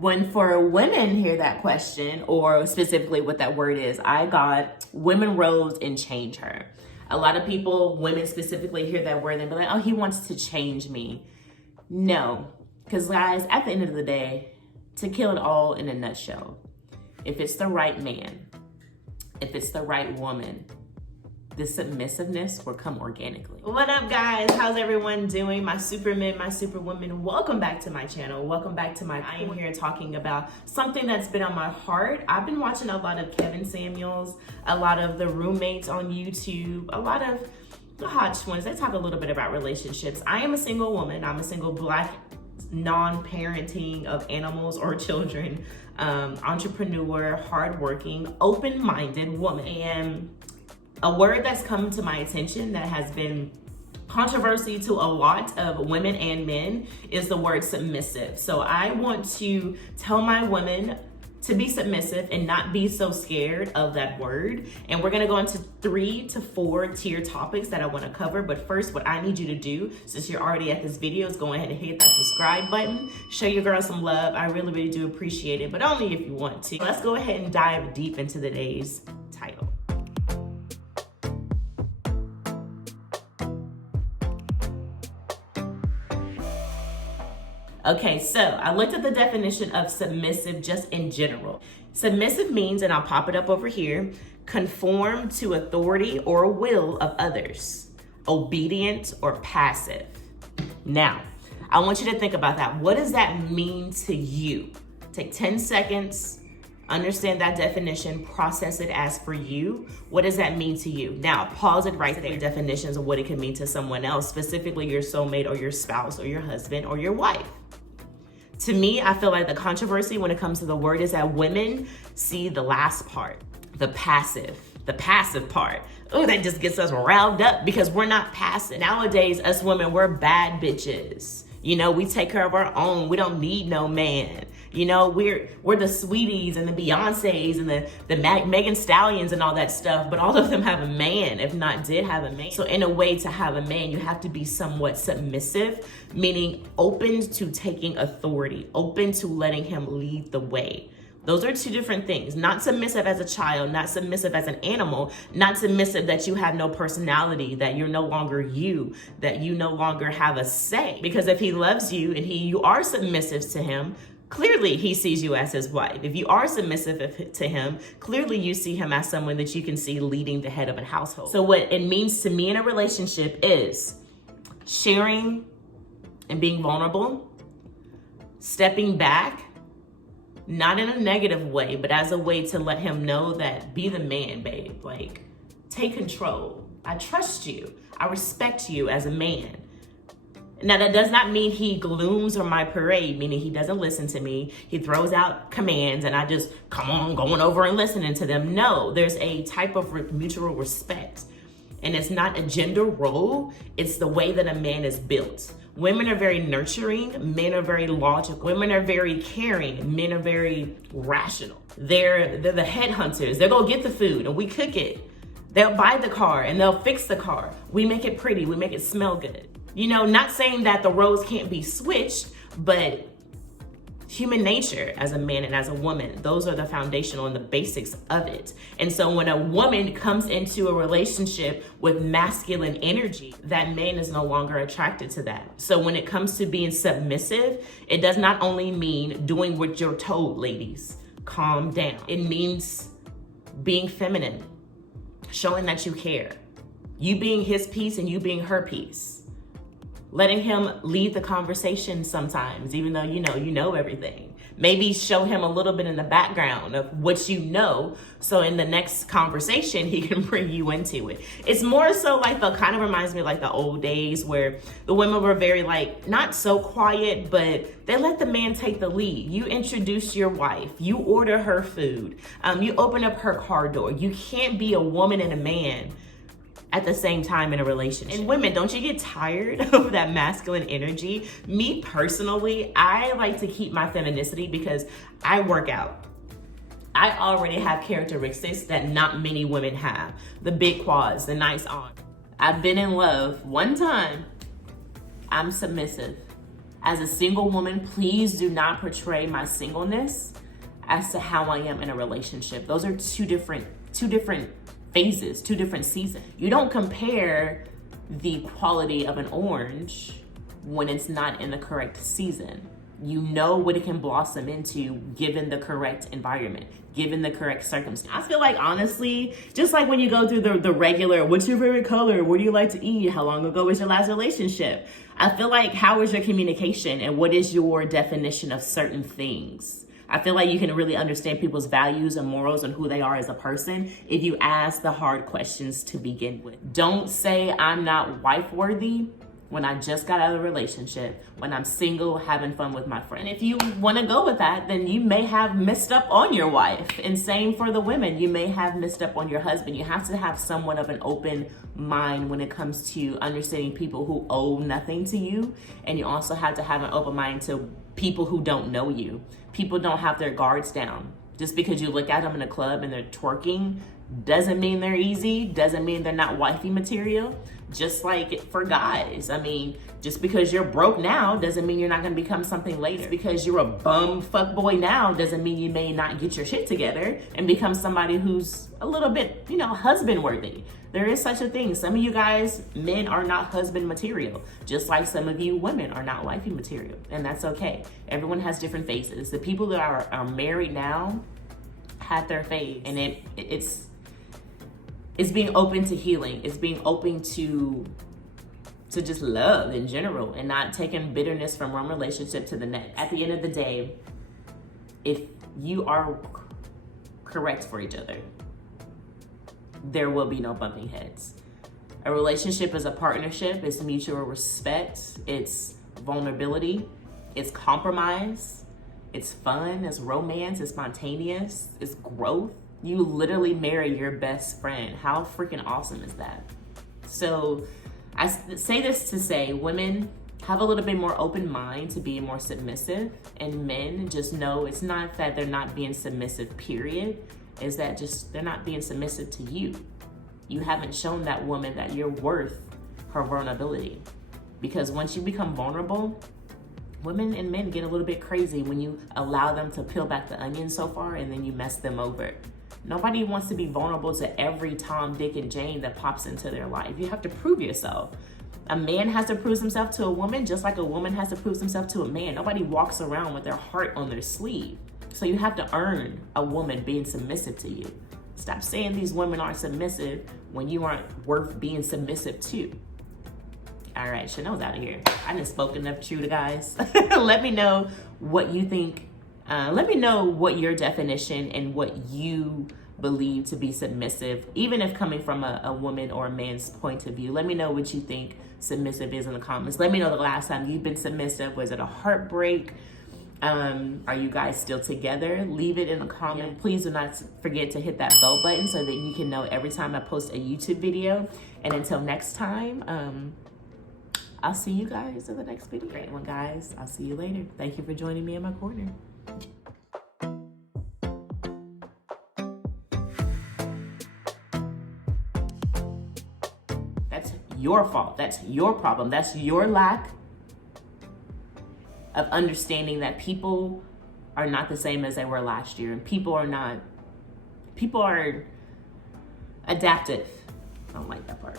When for women hear that question, or specifically what that word is, I got women rose and change her. A lot of people, women specifically, hear that word and be like, oh, he wants to change me. No, because guys, at the end of the day, to kill it all in a nutshell, if it's the right man, if it's the right woman, the submissiveness will come organically. What up, guys? How's everyone doing? My supermen, my superwomen, welcome back to my channel. Welcome back to I am here talking about something that's been on my heart. I've been watching a lot of Kevin Samuels, a lot of the roommates on YouTube, a lot of the hot ones. They talk a little bit about relationships. I am a single woman. I'm a single Black, non-parenting of animals or children, entrepreneur, hardworking, open-minded woman. And a word that's come to my attention that has been controversy to a lot of women and men is the word submissive. So I want to tell my women to be submissive and not be so scared of that word. And we're gonna go into 3 to 4 tier topics that I wanna cover. But first, what I need you to do, since you're already at this video, is go ahead and hit that subscribe button. Show your girl some love. I really, really do appreciate it, but only if you want to. Let's go ahead and dive deep into today's title. Okay, so I looked at the definition of submissive just in general. Submissive means, and I'll pop it up over here, conform to authority or will of others, obedient or passive. Now, I want you to think about that. What does that mean to you? Take 10 seconds, understand that definition, process it as for you. What does that mean to you? Now, pause it right there. Definitions of what it can mean to someone else, specifically your soulmate or your spouse or your husband or your wife. To me, I feel like the controversy when it comes to the word is that women see the last part, the passive part. Oh, that just gets us riled up because we're not passive. Nowadays, us women, we're bad bitches. You know, we take care of our own. We don't need no man. You know, we're the Sweeties and the Beyoncés and the Megan Stallions and all that stuff, but all of them have a man, if not did have a man. So in a way, to have a man, you have to be somewhat submissive, meaning open to taking authority, open to letting him lead the way. Those are 2 different things. Not submissive as a child, not submissive as an animal, not submissive that you have no personality, that you're no longer you, that you no longer have a say. Because if he loves you and you are submissive to him, clearly he sees you as his wife. If you are submissive to him, clearly you see him as someone that you can see leading the head of a household. So what it means to me in a relationship is sharing and being vulnerable, stepping back, not in a negative way, but as a way to let him know that be the man, babe. Like, take control. I trust you. I respect you as a man. Now, that does not mean he glooms on my parade, meaning he doesn't listen to me. He throws out commands and I just come on going over and listening to them. No, there's a type of mutual respect. And it's not a gender role. It's the way that a man is built. Women are very nurturing. Men are very logical. Women are very caring. Men are very rational. They're the headhunters. They'll go get the food and we cook it. They'll buy the car and they'll fix the car. We make it pretty. We make it smell good. You know, not saying that the roles can't be switched, but human nature as a man and as a woman, those are the foundational and the basics of it. And so when a woman comes into a relationship with masculine energy, that man is no longer attracted to that. So when it comes to being submissive, it does not only mean doing what you're told, ladies. Calm down. It means being feminine, showing that you care. You being his piece and you being her piece. Letting him lead the conversation sometimes, even though you know everything. Maybe show him a little bit in the background of what you know, so in the next conversation, he can bring you into it. It's more so like kind of reminds me of like the old days where the women were very like, not so quiet, but they let the man take the lead. You introduce your wife, you order her food, you open up her car door. You can't be a woman and a man at the same time in a relationship. And women, don't you get tired of that masculine energy? Me personally, I like to keep my femininity because I work out. I already have characteristics that not many women have. The big quads, the nice arms. I've been in love one time. I'm submissive. As a single woman, please do not portray my singleness as to how I am in a relationship. Those are two different phases, two different seasons. You don't compare the quality of an orange when it's not in the correct season. You know what it can blossom into given the correct environment, given the correct circumstance. I feel like, honestly, just like when you go through the regular, what's your favorite color? What do you like to eat? How long ago was your last relationship? I feel like, how is your communication and what is your definition of certain things? I feel like you can really understand people's values and morals and who they are as a person if you ask the hard questions to begin with. Don't say I'm not wife worthy when I just got out of a relationship, when I'm single, having fun with my friend. If you want to go with that, then you may have missed up on your wife. And same for the women, you may have missed up on your husband. You have to have somewhat of an open mind when it comes to understanding people who owe nothing to you. And you also have to have an open mind to people who don't know you. People don't have their guards down. Just because you look at them in a club and they're twerking doesn't mean they're easy, doesn't mean they're not wifey material. Just like for guys, I mean, just because you're broke now doesn't mean you're not going to become something later. Just because you're a bum fuckboy now doesn't mean you may not get your shit together and become somebody who's a little bit, husband worthy. There is such a thing. Some of you guys, men, are not husband material, just like some of you women are not wifey material, and that's okay. Everyone has different phases. The people that are married now had their phase, and it's being open to healing. It's being open to just love in general and not taking bitterness from one relationship to the next. At the end of the day, if you are correct for each other, there will be no bumping heads. A relationship is a partnership. It's mutual respect. It's vulnerability. It's compromise. It's fun. It's romance. It's spontaneous. It's growth. You literally marry your best friend. How freaking awesome is that? So I say this to say, women, have a little bit more open mind to be more submissive, and men, just know it's not that they're not being submissive, period. Is that just they're not being submissive to you. You haven't shown that woman that you're worth her vulnerability. Because once you become vulnerable, women and men get a little bit crazy when you allow them to peel back the onion so far and then you mess them over. Nobody wants to be vulnerable to every Tom, Dick, and Jane that pops into their life. You have to prove yourself. A man has to prove himself to a woman just like a woman has to prove himself to a man. Nobody walks around with their heart on their sleeve. So you have to earn a woman being submissive to you. Stop saying these women aren't submissive when you aren't worth being submissive to. All right, Chanel's out of here. I done spoke enough true to guys. Let me know what you think. Let me know what your definition and what you believe to be submissive, even if coming from a woman or a man's point of view. Let me know what you think submissive is in the comments. Let me know the last time you've been submissive. Was it a heartbreak? Are you guys still together? Leave it in the comment. Please do not forget to hit that bell button so that you can know every time I post a YouTube video. And until next time, I'll see you guys in the next video. Great one, guys. I'll see you later. Thank you for joining me in my corner. That's your fault. That's your problem. That's your lack of understanding that people are not the same as they were last year, and people are adaptive. I don't like that part.